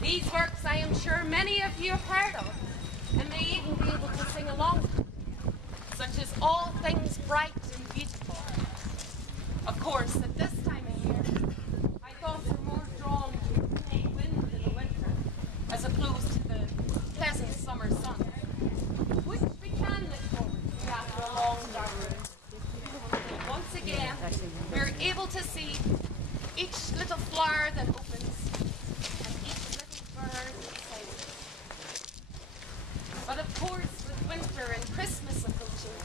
These works I am sure many of you have heard of, and may even be able to sing along to, such as All Things Bright and Beautiful. Of course, at this time of year, my thoughts are more drawn to the cold wind in the winter, as opposed to the pleasant summer sun, which we can look forward to after a long dark winter. Once again, we're able to see each little flower that opens and each little bird that sings. But of course, with winter and Christmas approaching,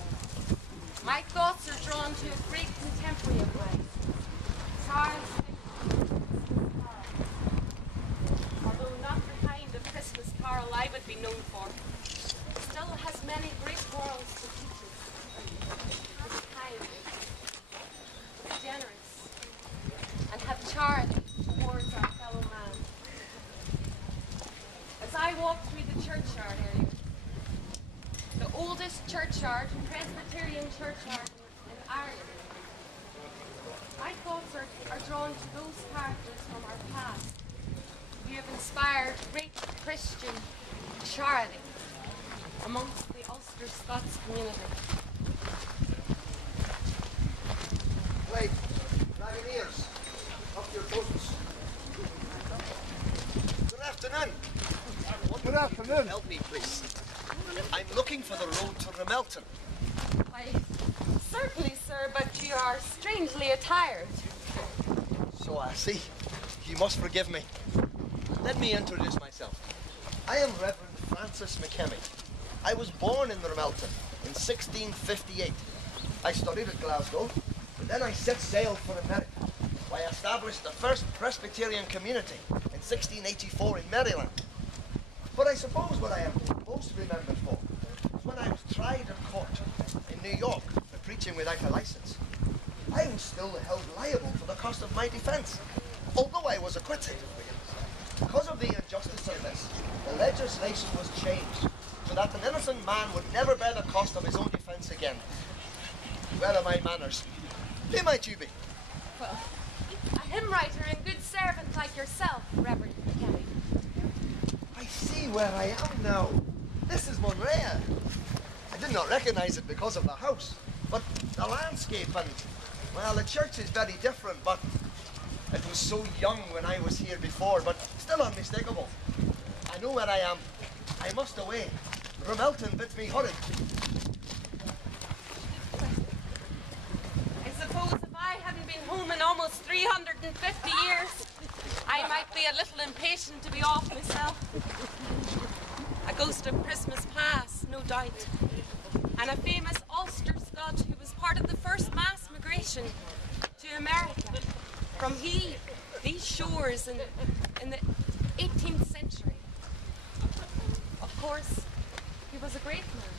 my thoughts are drawn to a great contemporary of mine, Charles Dickens' although not the kind of Christmas carol I would be known for, still has many great morals to teach us. It's kind, it's generous, and have charity towards our fellow man. As I walked through the churchyard earlier, the oldest churchyard, Presbyterian churchyard in Ireland, my thoughts are drawn to those characters from our past who have inspired great Christian charity amongst the Ulster Scots community. Right, Dragoneers, up your posts. Good afternoon. Good afternoon. Help me, please. I'm looking for the road to Ramelton. Why, certainly, sir, but you are strangely attired. So I see. You must forgive me. Let me introduce myself. I am Reverend Francis McKemmy. I was born in Ramelton in 1658. I studied at Glasgow, but then I set sail for America. I established the first Presbyterian community in 1684 in Maryland. But I suppose what I am most remembered for was when I was tried in court in New York for preaching without a license. I was still held liable for the cost of my defense, although I was acquitted. Because of the injustice of this, the legislation was changed so that an innocent man would never bear the cost of his own defense again. Where are my manners? Who might you be? Well, a hymn writer and good servant like yourself, Reverend McKenny. I see where I am now. This is Monrea. I did not recognize it because of the house, but the landscape and, well, the church is very different, but it was so young when I was here before, but still unmistakable. I know where I am. I must away. Ramelton bids me hurry. I suppose if I hadn't been home in almost 350 years, I might be a little impatient to be off myself. A ghost of Christmas past, no doubt. And a famous Ulster Scot who was part of the first mass migration to America from these shores in the 18th century. Of course, he was a great man.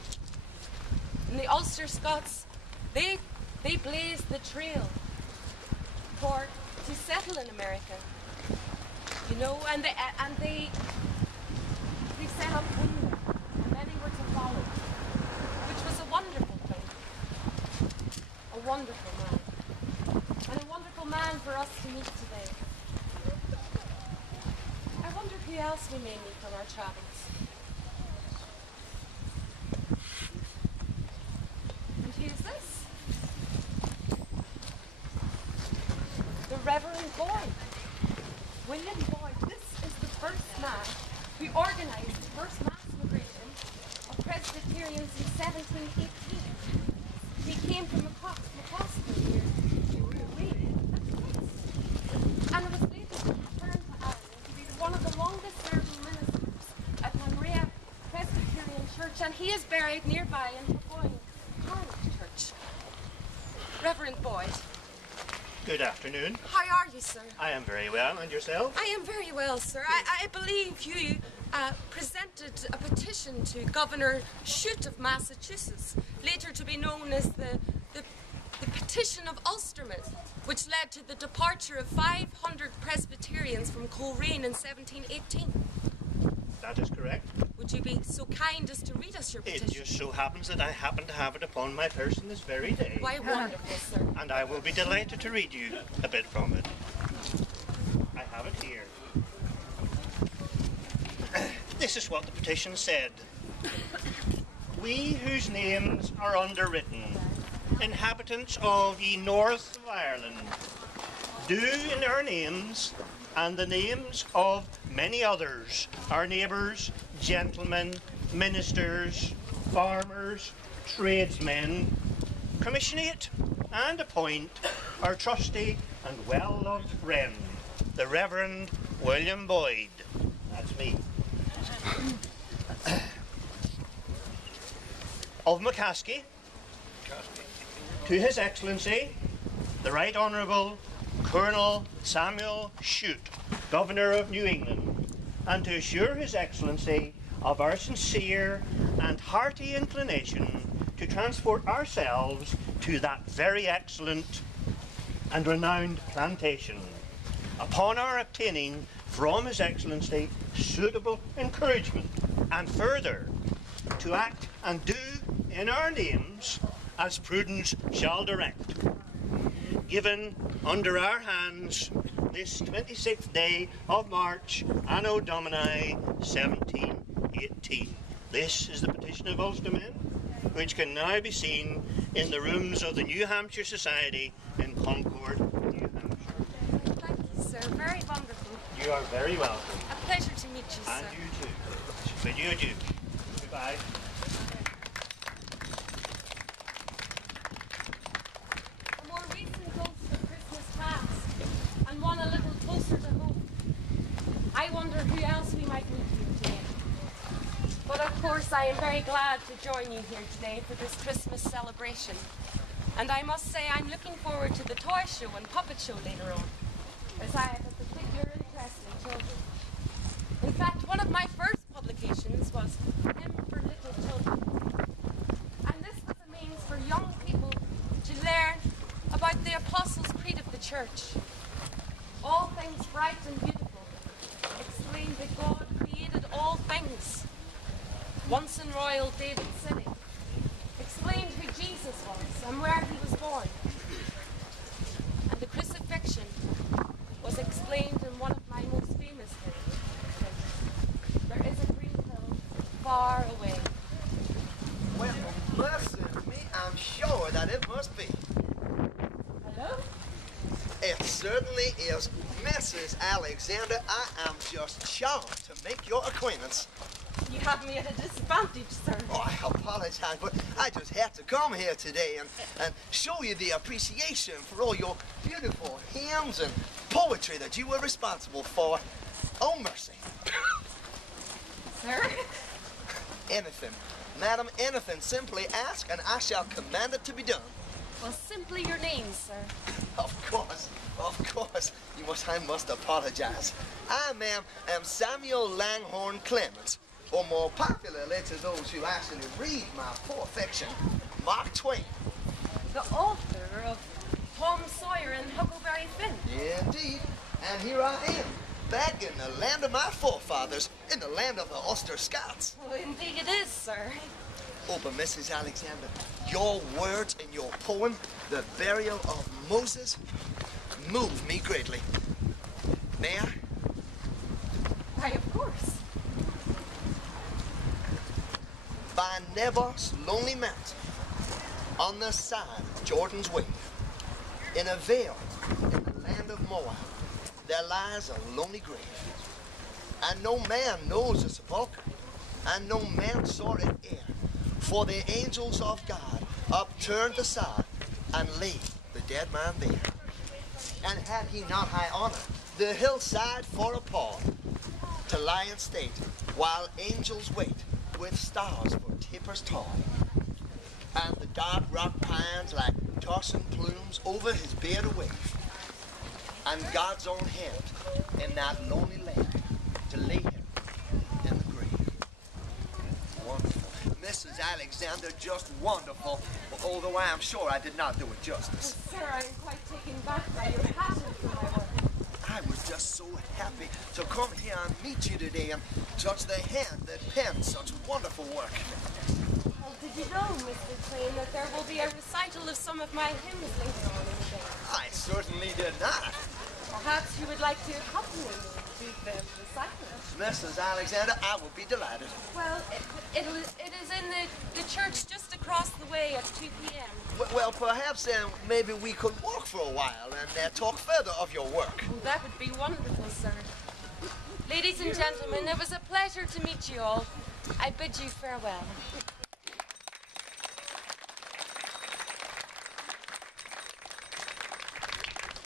And the Ulster Scots, they blazed the trail to settle in America. You know, and they set up home there, and many were to follow, which was a wonderful thing. A wonderful man. And a wonderful man for us to meet today. I wonder who else we may meet on our travels. And who's this? The Reverend Boyd. William Boyd. This is the first man who organised the first mass migration of Presbyterians in 1718. He came from McCosker here to Korea. And it was later returned to Ireland to be one of the longest serving ministers at Monrea Presbyterian Church, and he is buried nearby in Burgoyne College Church. Reverend Boyd. Good afternoon. How are you, sir? I am very well, and yourself? I am very well, sir. I believe you presented a petition to Governor Shute of Massachusetts, later to be known as the Petition of Ulsterman, which led to the departure of 500 Presbyterians from Coleraine in 1718. That is correct. Would you be so kind as to read us your petition? It just so happens that I happen to have it upon my person this very day. Why, wonderful, sir. And I will be delighted to read you a bit from it. I have it here. this is what the petition said. We whose names are underwritten, inhabitants of ye north of Ireland, do in our names and the names of many others, our neighbours, gentlemen, ministers, farmers, tradesmen, commissionate and appoint our trusty and well-loved friend, the Reverend William Boyd. That's me. Of McCaskey, to His Excellency, the Right Honourable Colonel Samuel Shute, Governor of New England, and to assure His Excellency of our sincere and hearty inclination to transport ourselves to that very excellent and renowned plantation, upon our obtaining from His Excellency suitable encouragement, and further to act and do in our names as prudence shall direct, given under our hands this 26th day of March, Anno Domini 1718. This is the petition of Ulster-men, which can now be seen in the rooms of the New Hampshire Society in Concord, New Hampshire. Thank you, sir. Very wonderful. You are very welcome. A pleasure to meet you, And sir. you too. Bid you adieu. Goodbye. A more recent ghost of Christmas past, and one a little closer to home. I wonder who else we might meet here today. But of course, I am very glad to join you here today for this Christmas celebration. And I must say, I'm looking forward to the toy show and puppet show later on, as I have a particular interest in children. In fact, one of my first publications was Hymn for Little Children. And this was a means for young people to learn about the Apostles' Creed of the Church. All things bright and beautiful explain that God created all things. Once in royal David City, explained who Jesus was and where He was born. And the crucifixion was explained in one of my most famous hymns. There is a green hill far away. Well, listen to me, I'm sure that it must be. Hello? It certainly is. Mrs. Alexander, I am just charmed to make your acquaintance. You have me at a disadvantage, sir. Oh, I apologize, but I just had to come here today and show you the appreciation for all your beautiful hymns and poetry that you were responsible for. Oh, mercy. Sir? Anything. Madam, anything. Simply ask and I shall command it to be done. Well, simply your name, sir. Of course. I must apologize. I, ma'am, am Samuel Langhorne Clemens, or more popularly to those who actually read my poor fiction, Mark Twain. The author of Tom Sawyer and Huckleberry Finn. Yeah, indeed. And here I am, back in the land of my forefathers, in the land of the Ulster Scots. Well, indeed it is, sir. Oh, but Mrs. Alexander, your words in your poem, The Burial of Moses, moved me greatly. May I? Why, of course. By Nebos' lonely mountain, on the side of Jordan's wave, in a vale in the land of Moab, there lies a lonely grave. And no man knows the sepulchre, and no man saw it ere. For the angels of God upturned the sod and laid the dead man there. And had he not high honor, the hillside for a pall, to lie in state, while angels wait with stars for tapers tall. And the dark rock pines like tossing plumes over his beard away. And God's own hand in that lonely land to lay him in the grave. Wonderful. Mrs. Alexander, just wonderful, although I am sure I did not do it justice. Well, sir, I am quite taken back by your passion for my work. I was just so happy to come here and meet you today and touch the hand that penned such wonderful work. Well, did you know, Mr. Twain, that there will be a recital of some of my hymns later on in the day? I certainly did not. Perhaps you would like to accompany me to the recital. Mrs. Alexander, I will be delighted. Well, it is in the church just across the way at 2 p.m. Well, perhaps maybe we could walk for a while and talk further of your work. Oh, that would be wonderful, sir. Ladies and gentlemen, it was a pleasure to meet you all. I bid you farewell.